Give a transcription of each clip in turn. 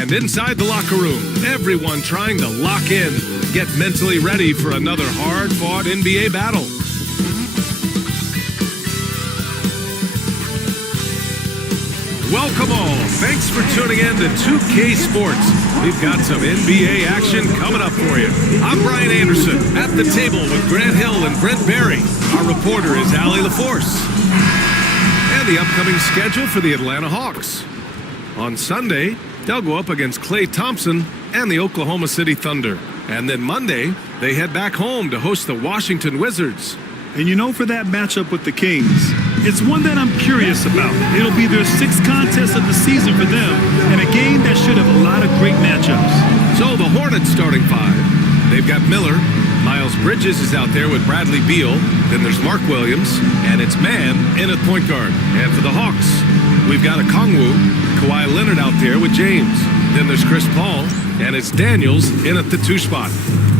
And inside the locker room, everyone trying to lock in, get mentally ready for another hard-fought NBA battle. Welcome all. Thanks for tuning in to 2K Sports. We've got some NBA action coming up for you. I'm Brian Anderson, at the table with Grant Hill and Brent Berry. Our reporter is Allie LaForce. And the upcoming schedule for the Atlanta Hawks. On Sunday, they'll go up against Klay Thompson and the Oklahoma City Thunder. And then Monday, they head back home to host the Washington Wizards. And you know, for that matchup with the Kings, it's one that I'm curious about. It'll be their 6th contest of the season for them, and a game that should have a lot of great matchups. So the Hornets starting 5. They've got Miller. Miles Bridges is out there with Bradley Beal. Then there's Mark Williams, and it's Man in at point guard. And for the Hawks, we've got Okongwu, Kawhi Leonard out there with James. Then there's Crish Paul, and it's Daniels in at the 2 spot.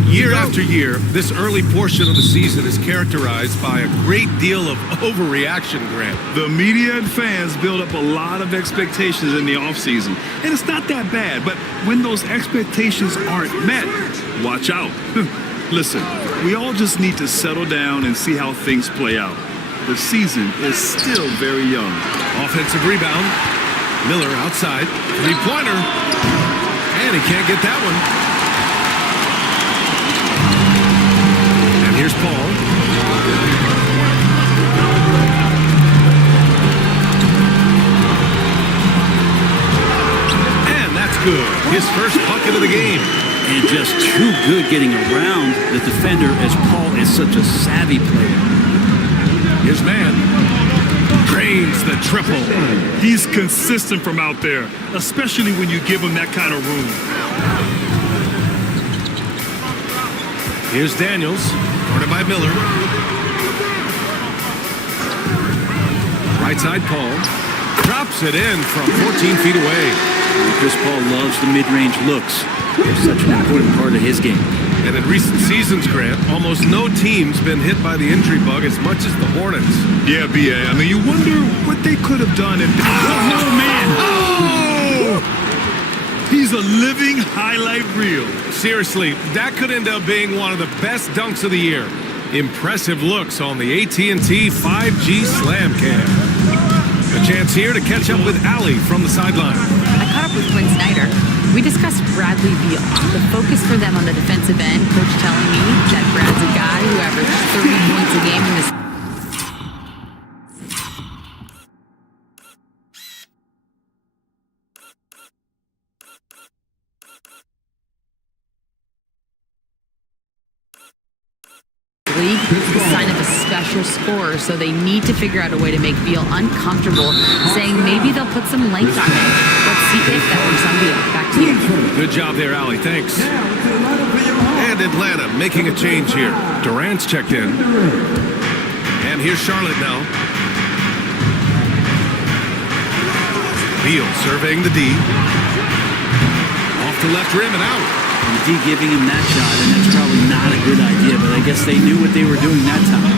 Year after year, this early portion of the season is characterized by a great deal of overreaction, Grant. The media and fans build up a lot of expectations in the offseason, and it's not that bad, but when those expectations aren't met, watch out. Listen, we all just need to settle down and see how things play out. The season is still very young. Offensive rebound. Miller outside. Three-pointer. And he can't get that one. Here's Paul. And that's good. His first bucket of the game. And just too good getting around the defender, as Paul is such a savvy player. Here's Man. Drains the triple. He's consistent from out there, especially when you give him that kind of room. Here's Daniels. Guarded by Miller. Right side, Paul. Drops it in from 14 feet away. Chris Paul loves the mid-range looks. They're such an important part of his game. And in recent seasons, Grant, almost no team's been hit by the injury bug as much as the Hornets. Yeah, B.A. I mean, you wonder what they could have done if... Oh, man! Oh! He's a living highlight reel. Seriously, that could end up being one of the best dunks of the year. Impressive looks on the AT&T 5G Slam Cam. A chance here to catch up with Allie from the sideline. I caught up with Quinn Snyder. We discussed Bradley Beal. The focus for them on the defensive end, coach telling me that Brad's a guy who averaged 30 points a game in this. League, the sign of a special scorer, so they need to figure out a way to make Beal uncomfortable, saying maybe they'll put some length on him. Let's see if that works on Beal. Back to you. Good job there, Allie. Thanks. And Atlanta making a change here. Durant's checked in. And here's Charlotte now. Beal surveying the D. Off the left rim and out. D giving him that shot, and that's probably not a good idea, but I guess they knew what they were doing that time.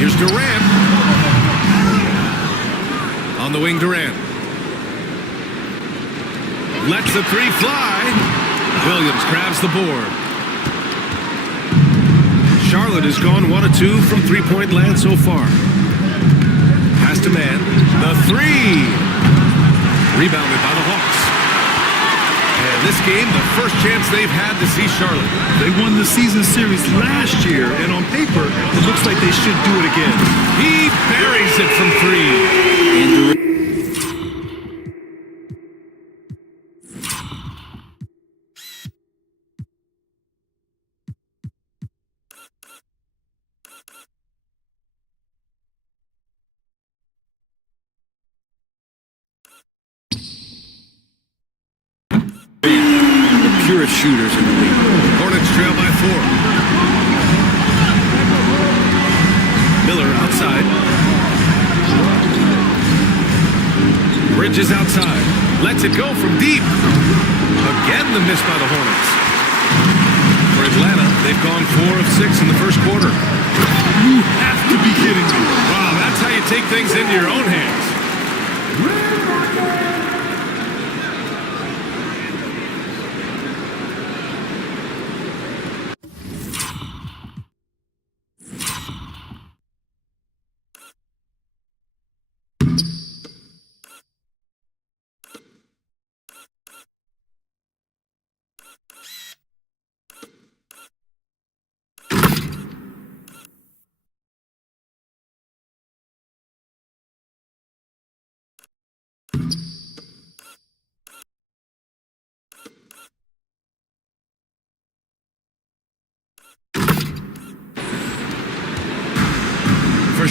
Here's Durant. On the wing, Durant. Lets the 3 fly. Williams grabs the board. Charlotte has gone 1 of 2 from three-point land so far. Pass to Man. The 3. Rebounded by the Hawks. And this game, the first chance they've had to see Charlotte. They won the season series last year, and on paper, it looks like they should do it again. He buries it from 3. Purest shooters in the league. Hornets trail by 4. Miller outside. Bridges outside. Lets it go from deep. Again the miss by the Hornets. For Atlanta, they've gone 4 of 6 in the first quarter. You have to be kidding me. Wow, that's how you take things into your own hands.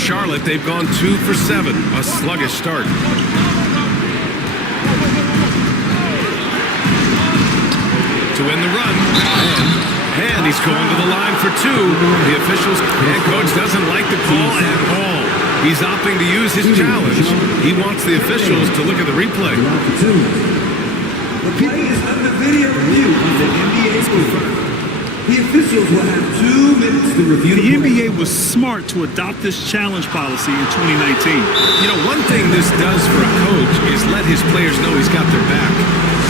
Charlotte, they've gone 2 for 7. A sluggish start. To win the run. And he's going to the line for 2. The officials and coach doesn't like the call at all. He's opting to use his challenge. He wants the officials to look at the replay. Repeating is under video review on the NBA2K2. The officials will have 2 minutes to review. The NBA was smart to adopt this challenge policy in 2019. You know, one thing this does for a coach is let his players know he's got their back.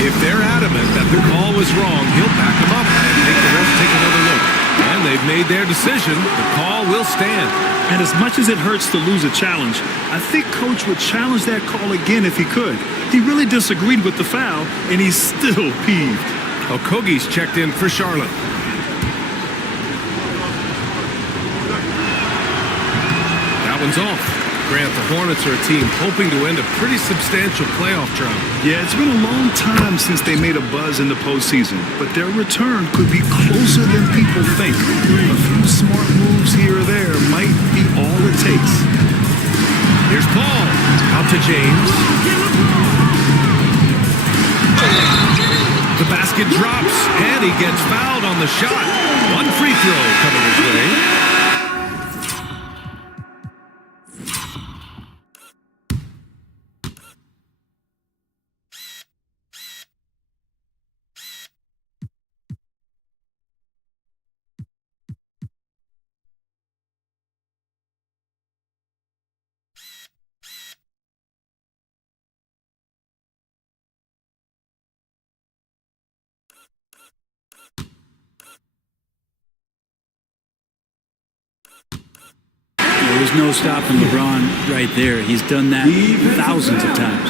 If they're adamant that the call was wrong, he'll back them up and make the refs take another look. And they've made their decision. The call will stand. And as much as it hurts to lose a challenge, I think Coach would challenge that call again if he could. He really disagreed with the foul, and he's still peeved. Okogie's checked in for Charlotte. That one's off. Grant, the Hornets are a team hoping to end a pretty substantial playoff drought. Yeah, it's been a long time since they made a buzz in the postseason, but their return could be closer than people think. A few smart moves here or there might be all it takes. Here's Paul. Out to James. The basket drops, and he gets fouled on the shot. One free throw coming his way. There's no stopping LeBron right there. He's done that thousands of times.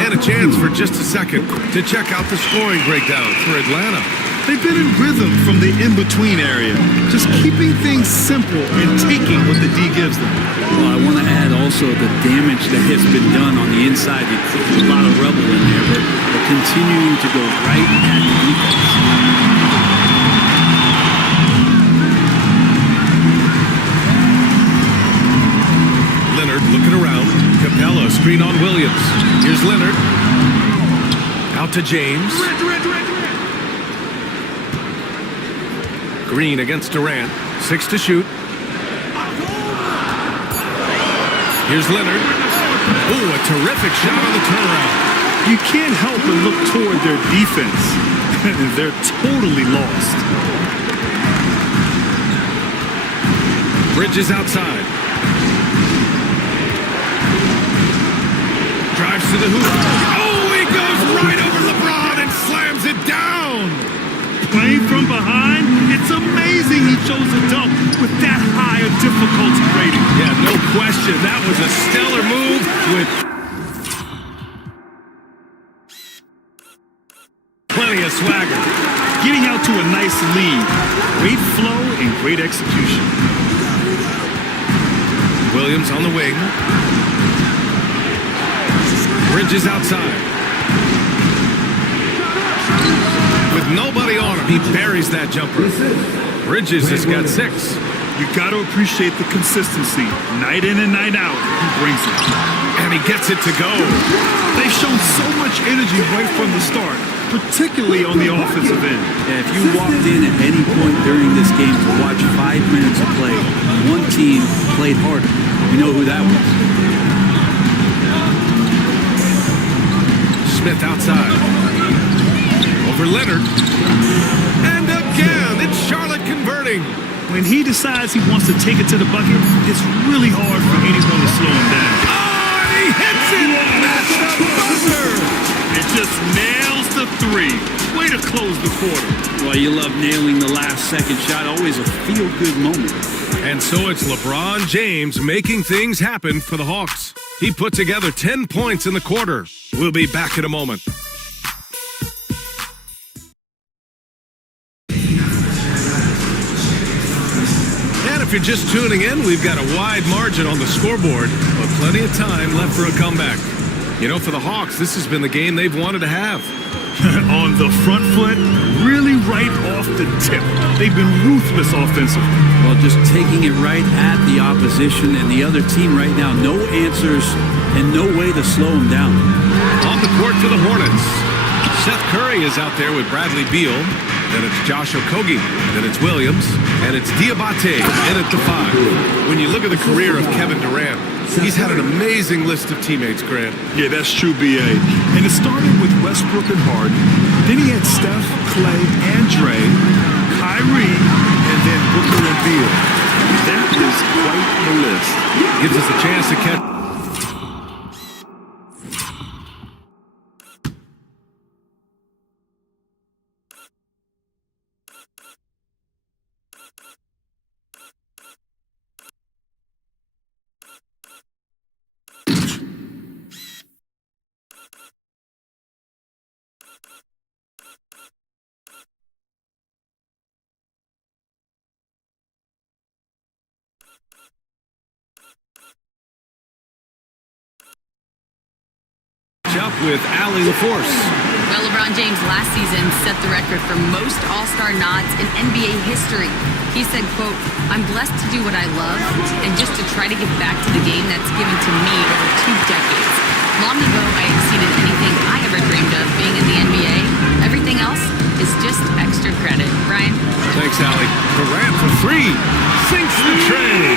And a chance for just a second to check out the scoring breakdown for Atlanta. They've been in rhythm from the in-between area, just keeping things simple and taking what the D gives them. Well, I want to add also the damage that has been done on the inside. There's a lot of rubble in there, but they're continuing to go right at the defense. Leonard looking around. Capella screen on Williams. Here's Leonard. Out to James. Green against Durant. 6 to shoot. Here's Leonard. Ooh, a terrific shot on the turnaround. You can't help but look toward their defense. They're totally lost. Bridges outside. Drives to the hoop. Oh, he goes right over LeBron and slams it down. Playing from behind, it's amazing he chose a dunk with that high a difficulty rating. Yeah, no question. That was a stellar move with plenty of swagger. Getting out to a nice lead. Great flow and great execution. Williams on the wing. Bridges outside. With nobody on him, he buries that jumper. Bridges has got 6. You got to appreciate the consistency. Night in and night out, he brings it. And he gets it to go. They've shown so much energy right from the start, particularly on the offensive end. Yeah, if you walked in at any point during this game to watch 5 minutes of play, one team played harder. You know who that was. Smith outside. Over Leonard. And again, it's Charlotte converting. When he decides he wants to take it to the bucket, it's really hard for anyone to slow him down. Oh, and he hits it! That's the buzzer! It just nails the 3. Way to close the quarter. Well, you love nailing the last second shot. Always a feel-good moment. And so it's LeBron James making things happen for the Hawks. He put together 10 points in the quarter. We'll be back in a moment. And if you're just tuning in, we've got a wide margin on the scoreboard, but plenty of time left for a comeback. You know, for the Hawks, this has been the game they've wanted to have. On the front foot, really right off the tip. They've been ruthless offensively. Well, just taking it right at the opposition and the other team right now. No answers and no way to slow them down. On the court for the Hornets. Seth Curry is out there with Bradley Beal. Then it's Josh Okogie. Then it's Williams. And it's Diabate in at the 5. When you look at the career of Kevin Durant, he's had an amazing list of teammates, Grant. Yeah, that's true, B.A. And it started with Westbrook and Harden. Then he had Steph, Clay, and Dre, Kyrie, and then Booker and Beal. That is quite the list. Gives us a chance to catch. Up with Allie LaForce. Well, LeBron James last season set the record for most All-Star nods in NBA history. He said, quote, "I'm blessed to do what I love and just to try to give back to the game that's given to me over 2 decades. Long ago, I exceeded anything I ever dreamed of being in the NBA. Everything else is just extra credit." Brian? Thanks, Allie. Durant for 3. Sinks the tray.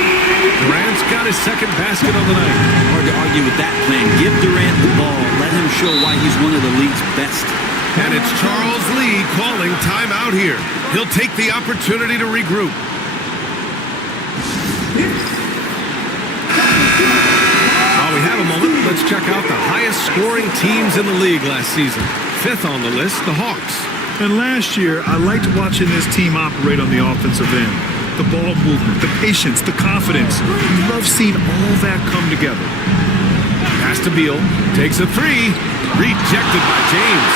Durant's got his second basket on the night. Hard to argue with that plan. Give Durant the ball. Let him show why he's one of the league's best. And it's Charles Lee calling timeout here. He'll take the opportunity to regroup. While we have a moment, let's check out the highest scoring teams in the league last season. 5th on the list, the Hawks. And last year, I liked watching this team operate on the offensive end. The ball movement, the patience, the confidence. You love seeing all that come together. Pass to Beal, takes a 3, rejected by James.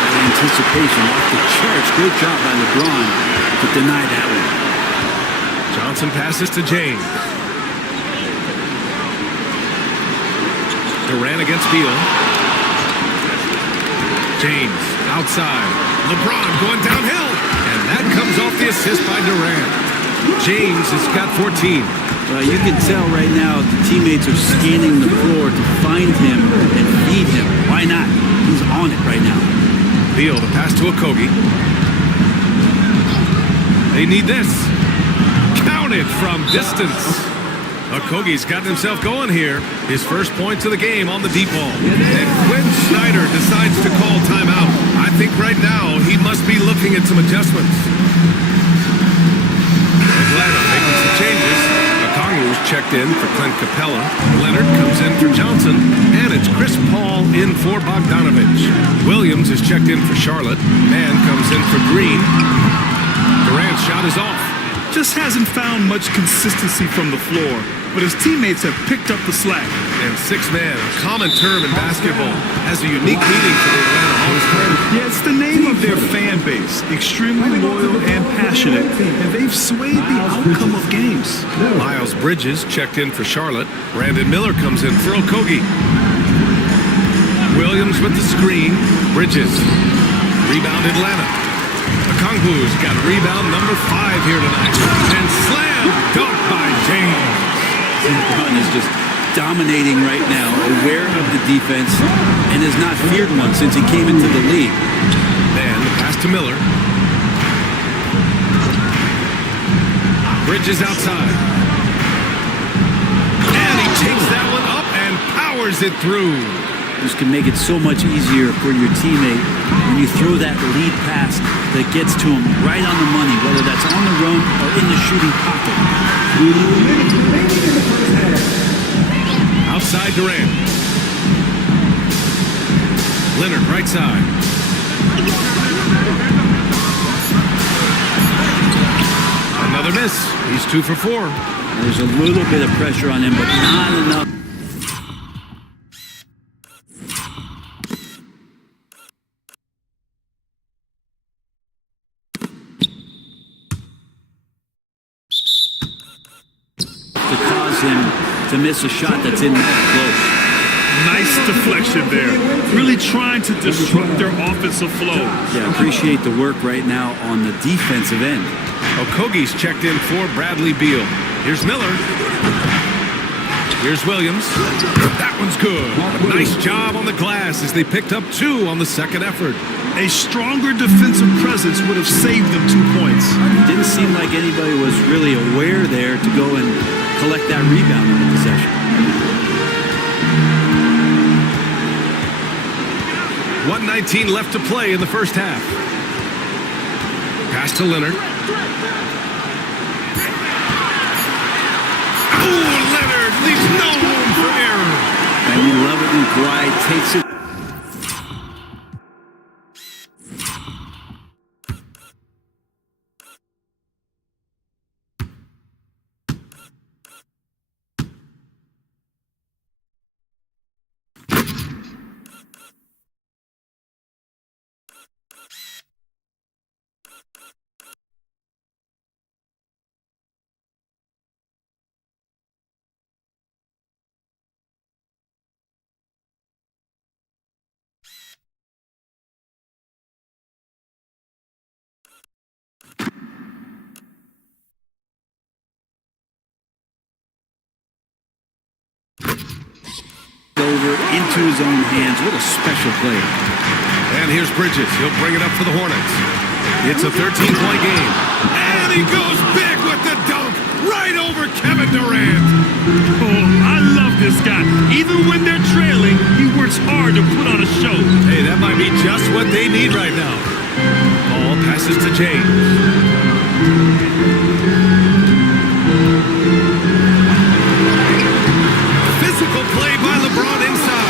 That anticipation off the charts. Good job by LeBron to deny that one. Johnson passes to James. Durant against Beal. James outside. LeBron going downhill. And that comes off the assist by Durant. James has got 14. You can tell right now the teammates are scanning the floor to find him and feed him. Why not? He's on it right now. Beal, the pass to Okogie. They need this. Counted from distance. Okogie's gotten himself going here. His first points of the game on the deep ball. And Quinn Snyder decides to call timeout. I think right now he must be looking at some adjustments. Atlanta making some changes. Okongwu's checked in for Clint Capella. Leonard comes in for Johnson. And it's Crish Paul in for Bogdanovich. Williams is checked in for Charlotte. Mann comes in for Green. Durant's shot is off. Just hasn't found much consistency from the floor, but his teammates have picked up the slack. And 6-man, a common term in basketball, has a unique meaning for the Atlanta Hawks. Yeah, it's the name of their fan base. Extremely loyal and passionate, and they've swayed the outcome of games. Miles Bridges checked in for Charlotte. Brandon Miller comes in for Okogie. Williams with the screen. Bridges. Rebound Atlanta. Okongwu's got rebound number 5 here tonight. And slam dunk by James. LeBron is just dominating right now, aware of the defense, and has not feared one since he came into the league. And the pass to Miller. Bridges outside. And he takes that one up and powers it through. This can make it so much easier for your teammate when you throw that lead pass that gets to him right on the money, whether that's on the run or in the shooting pocket. Outside Durant. Leonard right side. Another miss. He's 2 for 4. There's a little bit of pressure on him, but not enough. To cause him to miss a shot that's in that close. Nice deflection there. Really trying to disrupt their offensive flow. Yeah, appreciate the work right now on the defensive end. Okogie's checked in for Bradley Beal. Here's Miller. Here's Williams. That one's good. A nice job on the glass as they picked up 2 on the second effort. A stronger defensive presence would have saved them 2 points. It didn't seem like anybody was really aware there to go and collect that rebound in the possession. 1:19 left to play in the first half. Pass to Leonard. Oh, Leonard leaves no room for error. And we love it when Kawhi takes it. Over into his own hands. What a special play. And here's Bridges. He'll bring it up for the Hornets. It's a 13-point game. And he goes big with the dunk right over Kevin Durant. Oh, I love this guy. Even when they're trailing, he works hard to put on a show. Hey, that might be just what they need right now. Ball passes to James. Physical play by LeBron inside.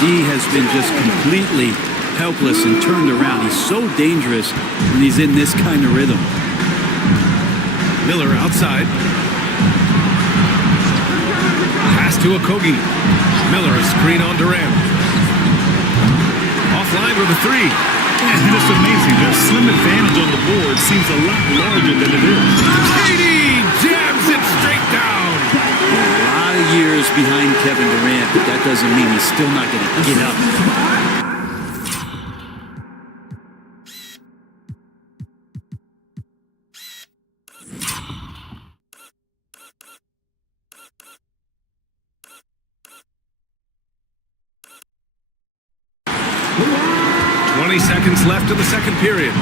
D has been just completely helpless and turned around. He's so dangerous when he's in this kind of rhythm. Miller outside. Pass to Okogie. Miller a screen on Durant. Offline with a 3. And it's amazing. Their slim advantage on the board seems a lot larger than it is. KD jams it straight down. A lot of years behind Kevin Durant, but that doesn't mean he's still not going to get up. Seconds left in the second period.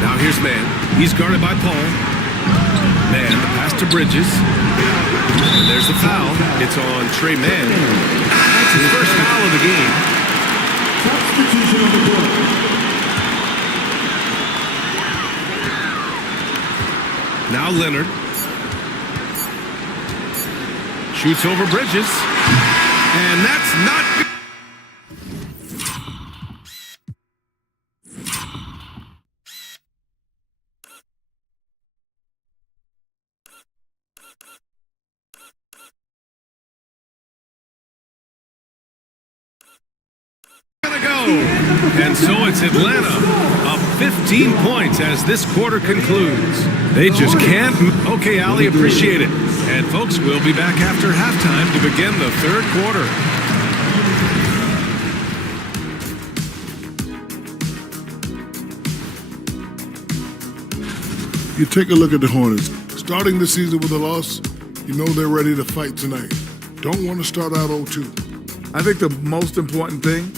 Now here's Mann. He's guarded by Paul. Mann, the pass to Bridges. And there's the foul. It's on Trey Mann. That's his first foul of the game. Substitution on the board. Now Leonard. Shoots over Bridges. And that's not good. And so it's Atlanta up 15 points as this quarter concludes. They just can't. Okay, Ali, appreciate it. And folks, we'll be back after halftime to begin the third quarter. You take a look at the Hornets. Starting the season with a loss, you know they're ready to fight tonight. Don't want to start out 0-2. I think the most important thing.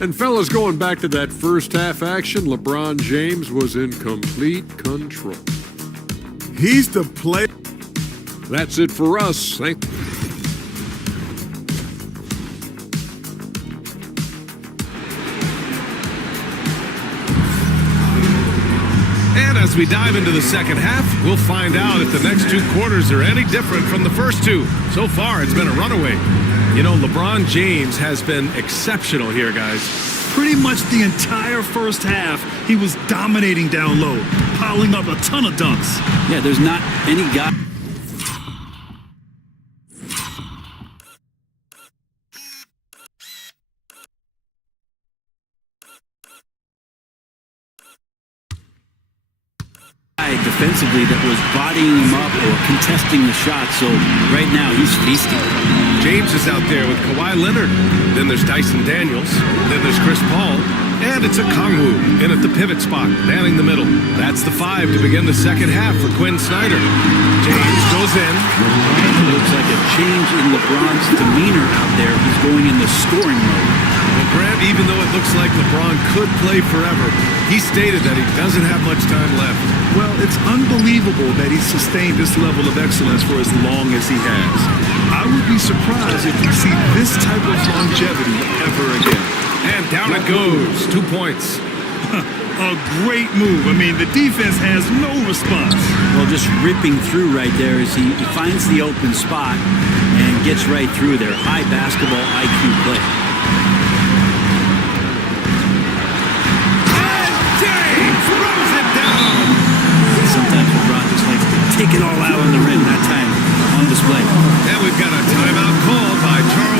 And fellas, going back to that first half action, LeBron James was in complete control. He's the player. That's it for us. Thank you. And as we dive into the second half, we'll find out if the next 2 quarters are any different from the first 2. So far, it's been a runaway. You know, LeBron James has been exceptional here, guys. Pretty much the entire first half, he was dominating down low, piling up a ton of dunks. Yeah, there's not any guy. defensively that was bodying him up or contesting the shot. So right now he's feasting. James is out there with Kawhi Leonard. Then there's Dyson Daniels. Then there's Crish Paul. And it's a Kongwu in at the pivot spot, manning the middle. That's the 5 to begin the second half for Quinn Snyder. James goes in. It looks like a change in LeBron's demeanor out there. He's going in the scoring mode. Well, Grant, even though it looks like LeBron could play forever, he stated that he doesn't have much time left. Well, it's unbelievable that he's sustained this level of excellence for as long as he has. I would be surprised if we see this type of longevity ever again. And down it goes. 2 points. A great move. I mean, the defense has no response. Well, just ripping through right there as he finds the open spot and gets right through there. High basketball IQ play. And James throws it down. Sometimes LeBron just likes to take it all out on the rim. That time on display. And we've got a timeout called by Charles.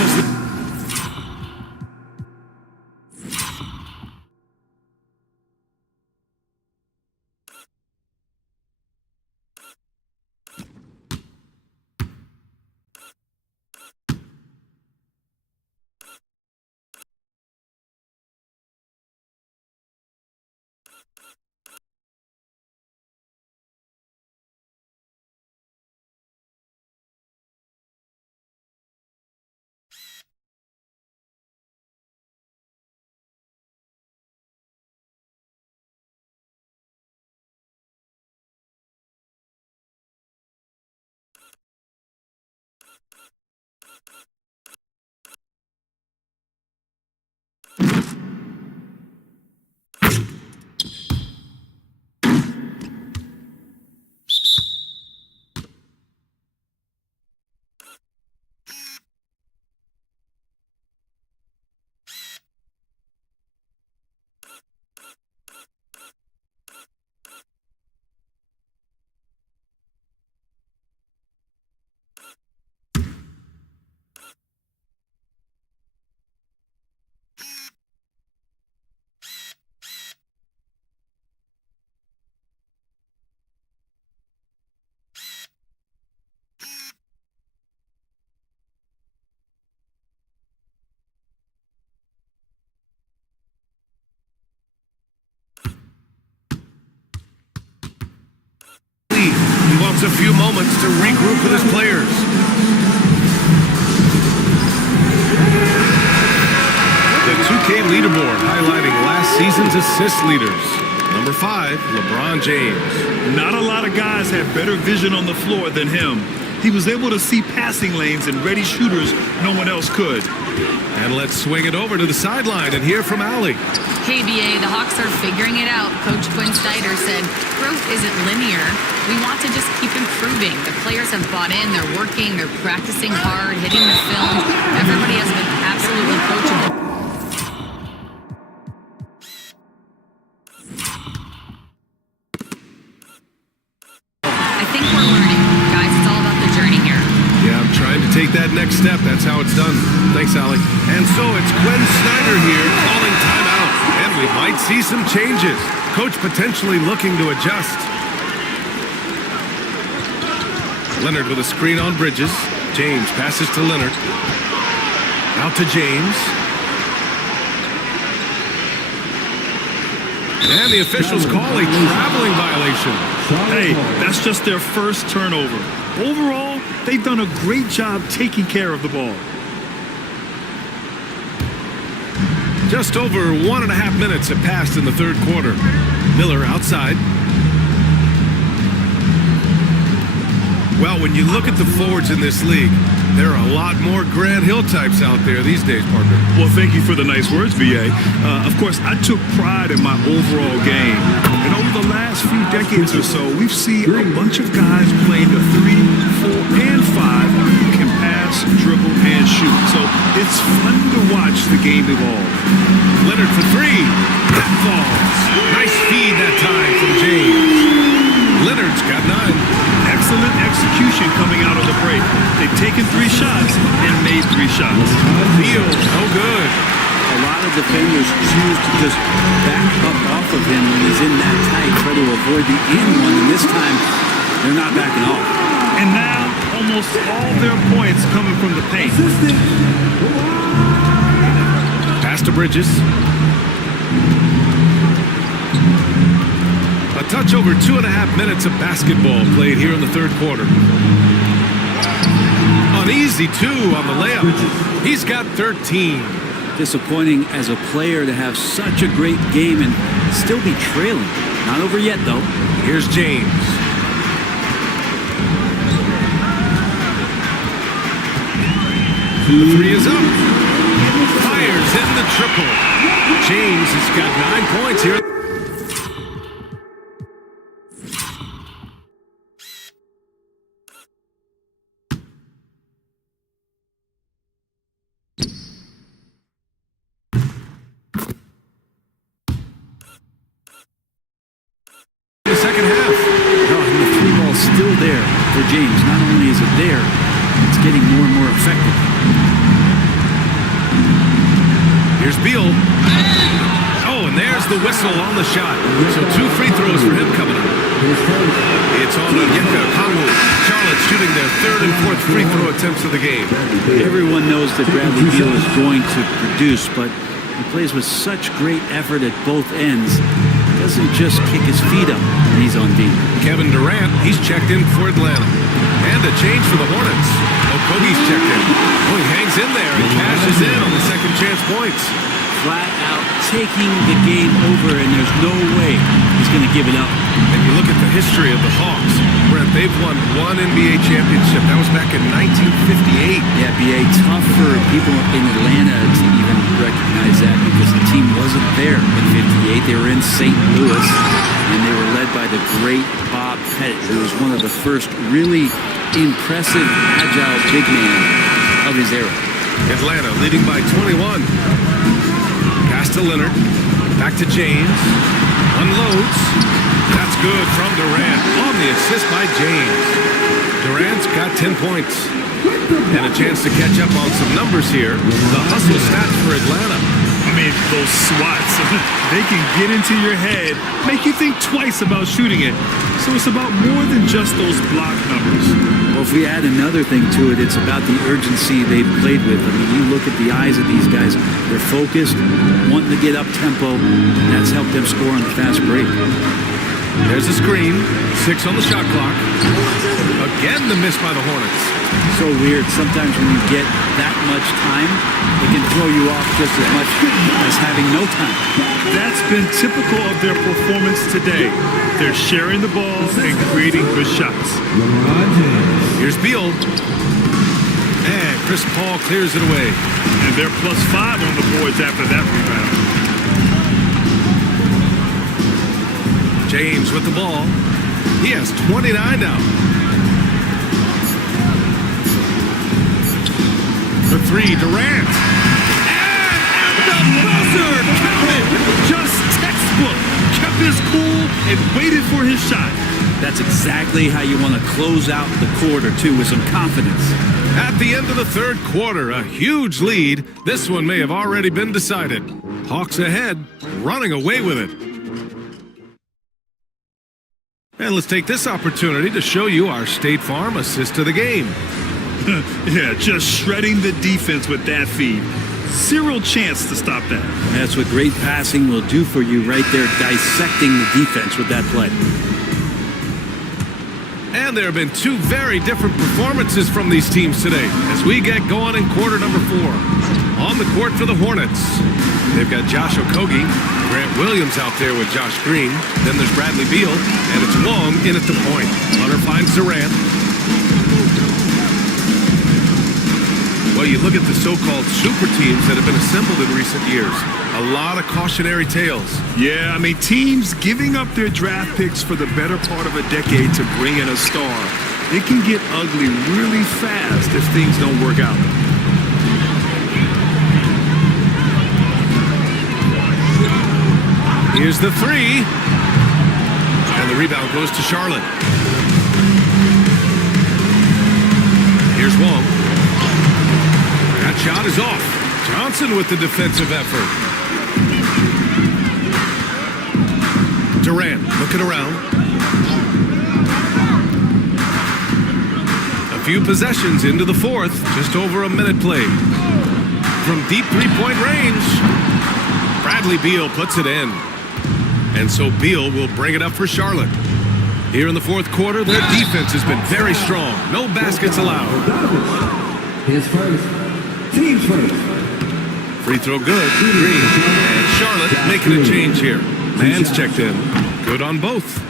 He wants a few moments to regroup with his players. The 2K leaderboard highlighting last season's assist leaders. Number 5, LeBron James. Not a lot of guys have better vision on the floor than him. He was able to see passing lanes and ready shooters no one else could. And let's swing it over to the sideline and hear from Allie. KBA, the Hawks are figuring it out. Coach Quinn Snyder said, growth isn't linear. We want to just keep improving. The players have bought in, they're working, they're practicing hard, hitting the film. Everybody has been absolutely coachable. I think we're learning. Guys, it's all about the journey here. Yeah, I'm trying to take that next step. That's how it's done. Thanks, Allie. And so it's Quinn Snyder here calling timeout. And we might see some changes. Coach potentially looking to adjust. Leonard with a screen on Bridges. James passes to Leonard. Out to James. And the officials call a traveling violation. Hey, that's just their first turnover. Overall, they've done a great job taking care of the ball. Just over 1.5 minutes have passed in the third quarter. Miller outside. Well, when you look at the forwards in this league, there are a lot more Grant Hill types out there these days, partner. Well, thank you for the nice words, BA. Of course, I took pride in my overall game. And over the last few decades or so, we've seen a bunch of guys playing the 3, 4, and 5 who can pass, dribble, and shoot. So it's fun to watch the game evolve. Leonard for 3. That falls. Nice feed that time from James. Leonard's got 9. Excellent execution coming out of the break. They've taken 3 shots and made 3 shots. Neal's no good. a lot of defenders choose to just back up off of him when he's in that tight, try to avoid the and one, and this time they're not backing off. And now, almost all their points coming from the paint. Pass to Bridges. A touch over 2.5 minutes of basketball played here in the third quarter. An easy 2 on the layup. He's got 13. Disappointing as a player to have such a great game and still be trailing. Not over yet, though. Here's James. The 3 is up. Fires in the triple. James has got 9 points here. The second half. Oh, and the 3 ball's still there for James. Not only is it there, it's getting more and more effective. Here's Beal. Oh, and there's the whistle on the shot. So 2 free throws for him coming up. It's on to Yeka. Charlotte shooting their 3rd and 4th free throw attempts of the game. Everyone knows that Bradley Beal is going to produce, but he plays with such great effort at both ends. Doesn't just kick his feet up when he's on D. Kevin Durant, he's checked in for Atlanta. And a change for the Hornets. Okogie's checked in. Oh, he hangs in there and cashes in on the second chance points. Flat out taking the game over, and there's no way he's going to give it up. And you look at the history of the Hawks. Brent, they've won 1 NBA championship. That was back in 1958. Yeah, B.A. tough for people in Atlanta to even recognize that because the team wasn't there in 58. They were in St. Louis, and they were led by the great Bob Pettit, who was one of the first really impressive, agile big man of his era. Atlanta leading by 21. Pass to Leonard. Back to James. Unloads. That's good from Durant. On the assist by James. Durant's got 10 points. And a chance to catch up on some numbers here. The hustle stats for Atlanta. I mean, those swats, they can get into your head, make you think twice about shooting it. So it's about more than just those block numbers. Well, if we add another thing to it, it's about the urgency they've played with. I mean, you look at the eyes of these guys, they're focused, wanting to get up tempo, and that's helped them score on the fast break. There's a screen. 6 on the shot clock. Again, the miss by the Hornets. So weird. Sometimes when you get that much time, it can throw you off just as much as having no time. That's been typical of their performance today. They're sharing the ball and creating good shots. Here's Beal. And Crish Paul clears it away. And they're +5 on the boards after that rebound. James with the ball. He has 29 now. The 3, Durant. And the buzzer! Count it! Just textbook. Kept his cool and waited for his shot. That's exactly how you want to close out the quarter, too, with some confidence. At the end of the third quarter, a huge lead. This one may have already been decided. Hawks ahead, running away with it. And let's take this opportunity to show you our State Farm assist to the game. Yeah, just shredding the defense with that feed. Zero chance to stop that. That's what great passing will do for you right there, dissecting the defense with that play. And there have been 2 very different performances from these teams today as we get going in quarter number 4. On the court for the Hornets, they've got Josh Okogie, Grant Williams out there with Josh Green. Then there's Bradley Beal, and it's Wong in at the point. Hunter finds Durant. Well, you look at the so-called super teams that have been assembled in recent years. A lot of cautionary tales. Yeah, I mean, teams giving up their draft picks for the better part of a decade to bring in a star. It can get ugly really fast if things don't work out. Here's the 3. And the rebound goes to Charlotte. Here's Wong. That shot is off. Johnson with the defensive effort. Durant looking around. A few possessions into the fourth, just over a minute played. From deep three-point range, Bradley Beal puts it in. And so Beal will bring it up for Charlotte. Here in the fourth quarter, their defense has been very strong. No baskets allowed. His first. Team's first. Free throw good. Green. And Charlotte making a change here. Man's checked in. Good on both.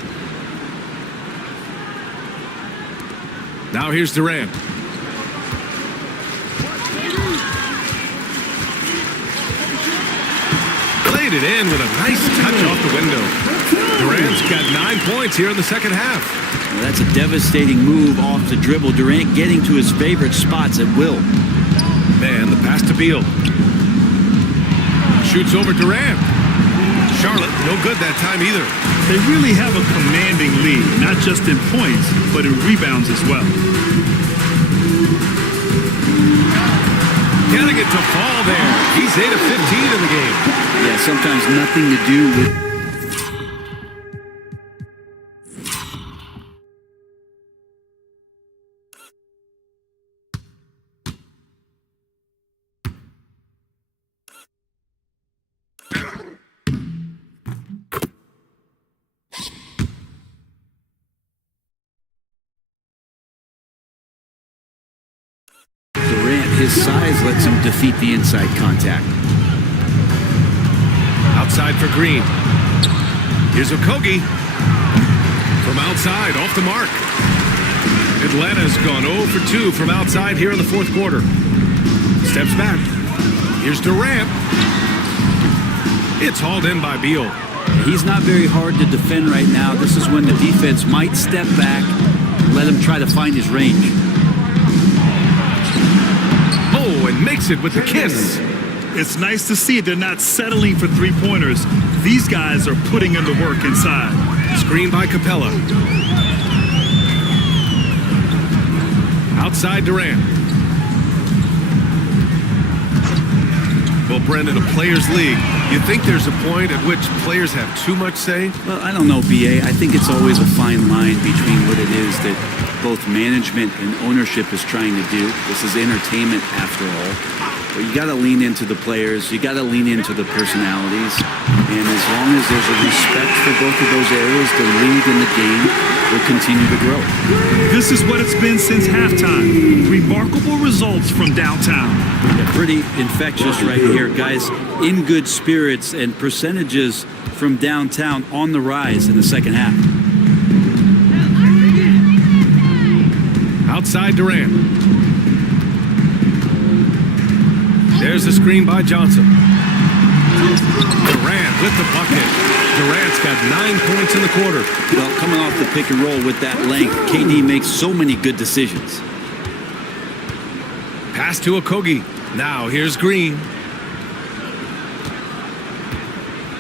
Now here's Durant. Played it in with a nice touch off the window. Durant's got 9 points here in the second half. Well, that's a devastating move off the dribble. Durant getting to his favorite spots at will. Man, the pass to Beal. Shoots over Durant. Charlotte, no good that time either. They really have a commanding lead, not just in points, but in rebounds as well. Getting it to fall there. He's 8 of 15 in the game. Yeah, sometimes nothing to do with... His size lets him defeat the inside contact. Outside for Green. Here's Okogie. From outside, off the mark. Atlanta's gone 0 for 2 from outside here in the fourth quarter. Steps back. Here's Durant. It's hauled in by Beal. He's not very hard to defend right now. This is when the defense might step back, let him try to find his range. And makes it with the kiss. It's nice to see they're not settling for three-pointers. These guys are putting in the work inside. Screen by Capella. Outside Durant. Well, Brendan, a players' league, you think there's a point at which players have too much say? Well, I don't know, B.A. I think it's always a fine line between what it is that both management and ownership is trying to do. This is entertainment after all. But you got to lean into the players. You got to lean into the personalities. And as long as there's a respect for both of those areas, the league and the game will continue to grow. This is what it's been since halftime. Remarkable results from downtown. Yeah, pretty infectious right here, guys. In good spirits and percentages from downtown on the rise in the second half. Outside Durant. There's a screen by Johnson. Durant with the bucket. Durant's got 9 points in the quarter. Well, coming off the pick and roll with that length, KD makes so many good decisions. Pass to Okogie. Now here's Green.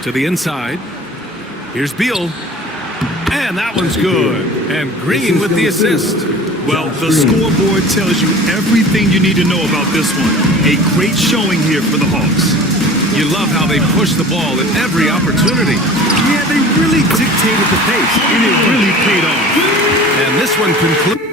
To the inside. Here's Beal. And that one's good. And Green with the assist. Well, the scoreboard tells you everything you need to know about this one. A great showing here for the Hawks. You love how they push the ball at every opportunity. Yeah, they really dictated the pace, and it really paid off. And this one concludes.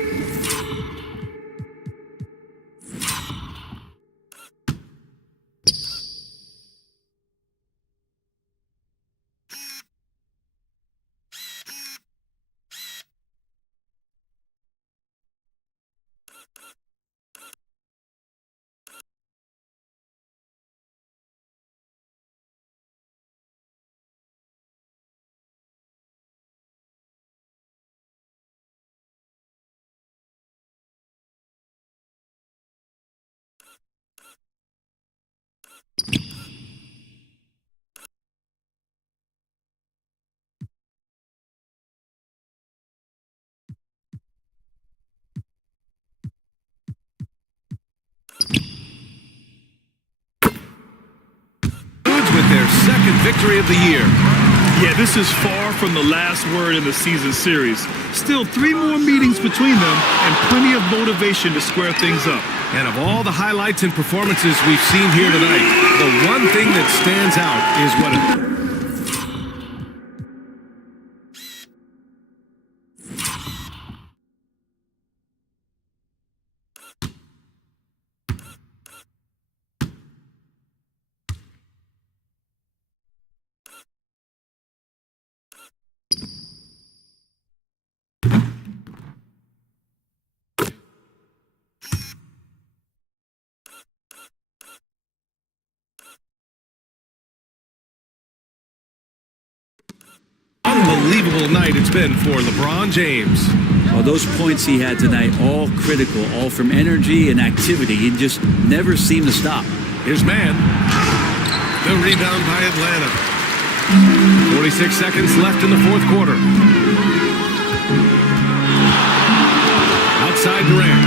With their second victory of the year. Yeah, this is far from the last word in the season series. Still 3 more meetings between them and plenty of motivation to square things up. And of all the highlights and performances we've seen here tonight, the one thing that stands out is what unbelievable night it's been for LeBron James. Well, those points he had tonight, all critical, all from energy and activity. He just never seemed to stop. Here's man. The rebound by Atlanta. 46 seconds left in the fourth quarter. Outside Durant.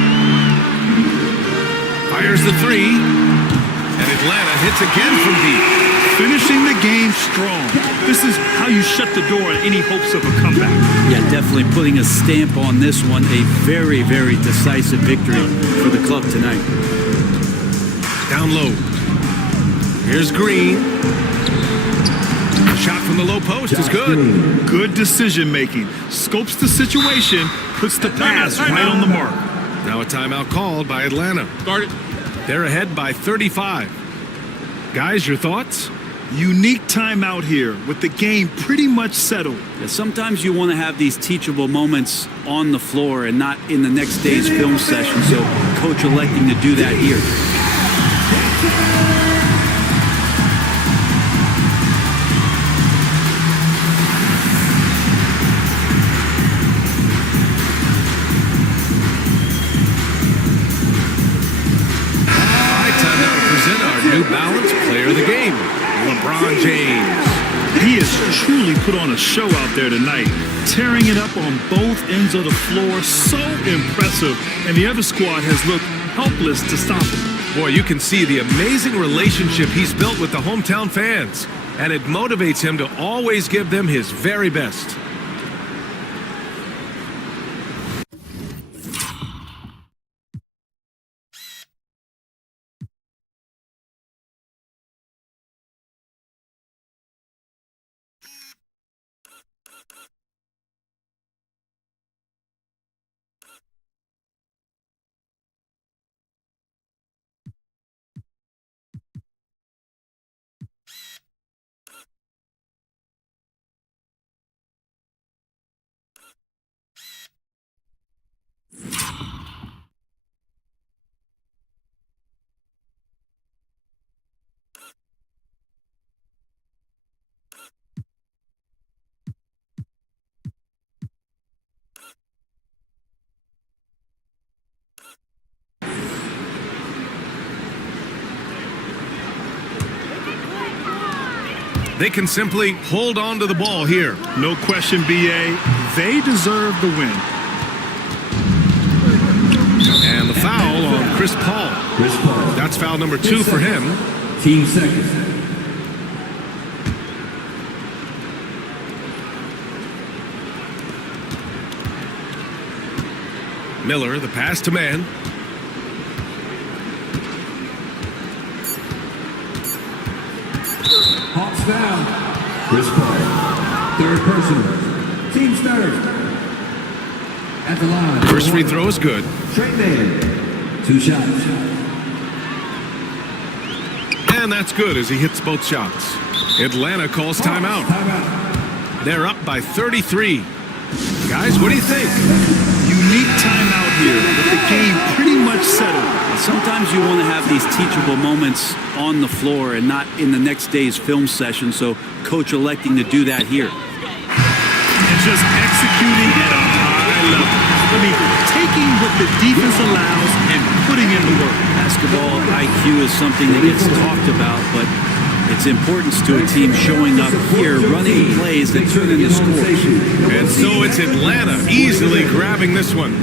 Fires the three. And Atlanta hits again from deep. Finishing the game strong. This is how you shut the door on any hopes of a comeback. Yeah, definitely putting a stamp on this one. A very, very decisive victory for the club tonight. Down low. Here's Green. Shot from the low post is good. Good decision making. Scopes the situation, puts the pass right on the mark. Now a timeout called by Atlanta. Start it. They're ahead by 35. Guys, your thoughts? Unique timeout here with the game pretty much settled. Yeah, sometimes you want to have these teachable moments on the floor and not in the next day's film session, so coach electing to do that here. Time now to present our New Balance Player of the Game, LeBron James. He has truly put on a show out there tonight, tearing it up on both ends of the floor. So impressive, and the other squad has looked helpless to stop him. Boy, you can see the amazing relationship he's built with the hometown fans, and it motivates him to always give them his very best. They can simply hold on to the ball here. No question, BA. They deserve the win. And the foul on Crish Paul. Crish Paul. That's foul number 2 for him. Team second. Miller, the pass to man. Hawks foul. Crish Paul. Third personal. Team's third. At the line. First free throw is good. Straight man. 2 shots. And that's good as he hits both shots. Atlanta calls timeout. Timeout. They're up by 33. Guys, what do you think? Unique timeout here with the game pretty much settled. Sometimes you want to have these teachable moments on the floor and not in the next day's film session, so coach electing to do that here. And just executing at a high level. I mean, taking what the defense allows and putting in the work. Basketball IQ is something that gets talked about, but its importance to a team showing up here, running plays that turn into scores. And so it's Atlanta easily grabbing this one,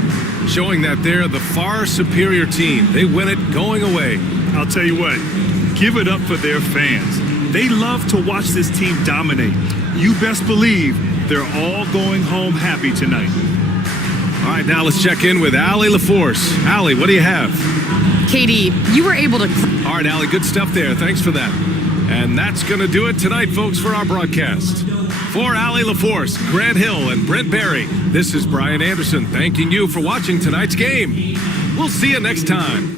showing that they're the far superior team. They win it going away. I'll tell you what, give it up for their fans. They love to watch this team dominate. You best believe they're all going home happy tonight. All right, now let's check in with Allie LaForce. Allie, what do you have? KD, you were able to... All right, Allie, good stuff there. Thanks for that. And that's going to do it tonight, folks, for our broadcast. For Allie LaForce, Grant Hill, and Brent Barry, this is Brian Anderson thanking you for watching tonight's game. We'll see you next time.